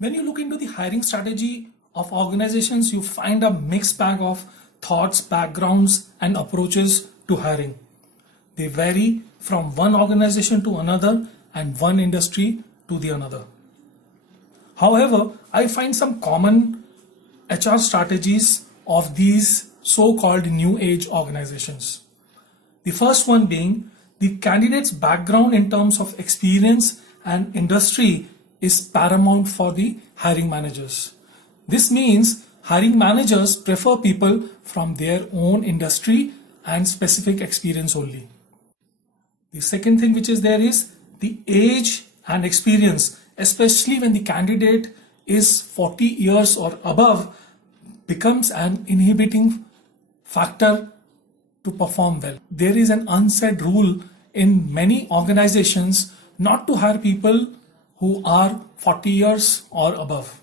When you look into the hiring strategy of organizations, you find a mixed bag of thoughts, backgrounds, and approaches to hiring. They vary from one organization to another and one industry to the another. However, I find some common HR strategies of these so-called new age organizations. The first one being the candidate's background in terms of experience and industry is paramount for the hiring managers. This means hiring managers prefer people from their own industry and specific experience only. The second thing which is there is the age and experience, especially when the candidate is 40 years or above, becomes an inhibiting factor to perform well. There is an unsaid rule in many organizations not to hire people who are 40 years or above.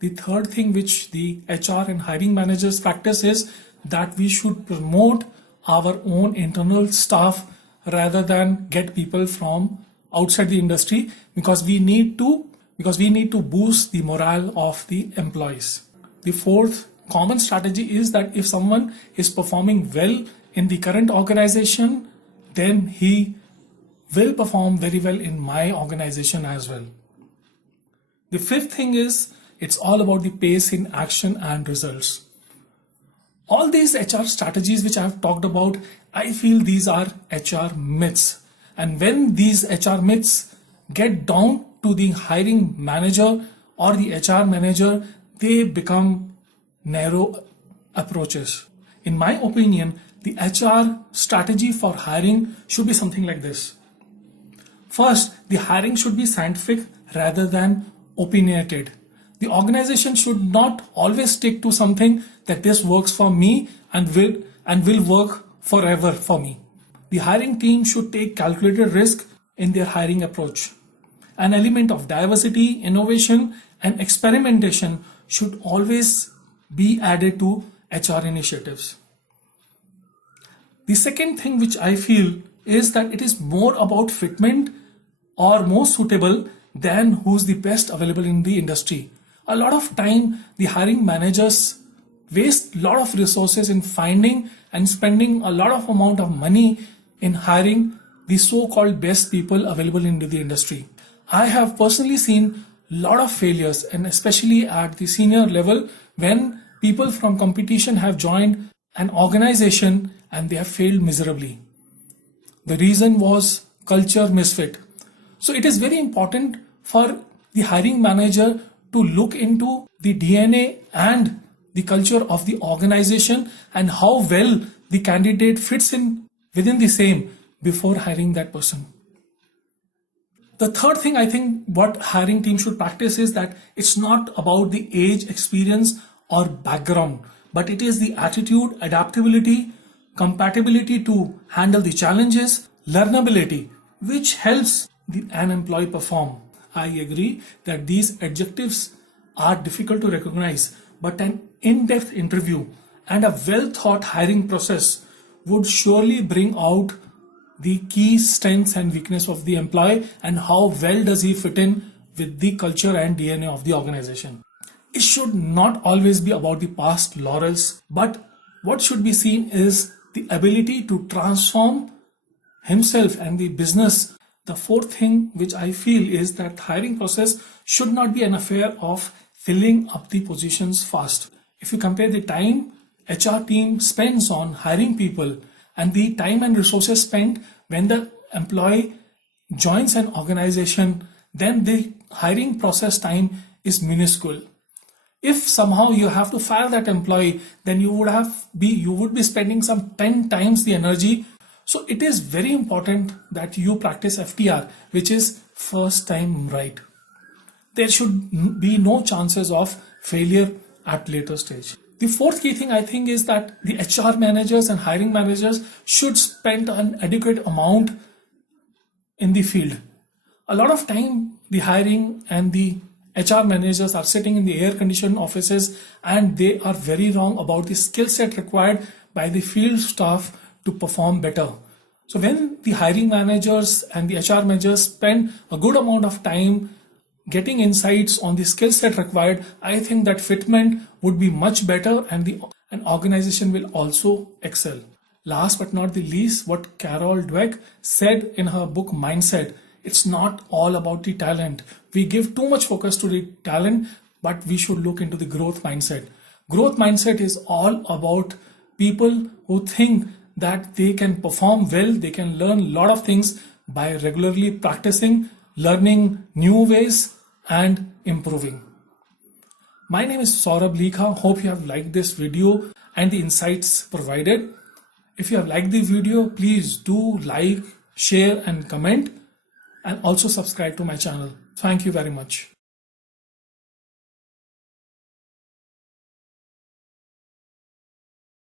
The third thing which the HR and hiring managers practice is that we should promote our own internal staff rather than get people from outside the industry because we need to boost the morale of the employees. The fourth common strategy is that if someone is performing well in the current organization, then he will perform very well in my organization as well. The fifth thing is it's all about the pace in action and results. All these HR strategies which I have talked about, I feel these are HR myths. And when these HR myths get down to the hiring manager or the HR manager, they become narrow approaches. In my opinion, the HR strategy for hiring should be something like this. First, the hiring should be scientific rather than opinionated. The organization should not always stick to something that this works for me and will work forever for me. The hiring team should take calculated risk in their hiring approach. An element of diversity, innovation, and experimentation should always be added to HR initiatives. The second thing which I feel is that it is more about fitment or more suitable than who's the best available in the industry. A lot of time the hiring managers waste a lot of resources in finding and spending a lot of amount of money in hiring the so-called best people available in the industry. I have personally seen a lot of failures, and especially at the senior level when people from competition have joined an organization and they have failed miserably. The reason was culture misfit. So it is very important for the hiring manager to look into the DNA and the culture of the organization and how well the candidate fits in within the same before hiring that person. The third thing I think what hiring team should practice is that it's not about the age, experience or background, but it is the attitude, adaptability, compatibility to handle the challenges, learnability, which helps an employee perform. I agree that these adjectives are difficult to recognize, but an in-depth interview and a well-thought hiring process would surely bring out the key strengths and weakness of the employee and how well does he fit in with the culture and DNA of the organization. It should not always be about the past laurels, but what should be seen is the ability to transform himself and the business. The fourth thing which I feel is that hiring process should not be an affair of filling up the positions fast. If you compare the time HR team spends on hiring people and the time and resources spent when the employee joins an organization, then the hiring process time is minuscule. If somehow you have to fire that employee, then you would be spending some 10 times the energy. So it is very important that you practice FTR, which is first time right. There should be no chances of failure at later stage. The fourth key thing I think is that the HR managers and hiring managers should spend an adequate amount in the field. A lot of time the hiring and the HR managers are sitting in the air-conditioned offices and they are very wrong about the skill set required by the field staff to perform better. So when the hiring managers and the HR managers spend a good amount of time getting insights on the skill set required, I think that fitment would be much better, and an organization will also excel. Last but not the least, what Carol Dweck said in her book Mindset, it's not all about the talent. We give too much focus to the talent, but we should look into the growth mindset. Growth mindset is all about people who think that they can perform well, they can learn a lot of things by regularly practicing, learning new ways, and improving. My name is Saurabh Likha. Hope you have liked this video and the insights provided. If you have liked the video, please do like, share, and comment, and also subscribe to my channel. Thank you very much.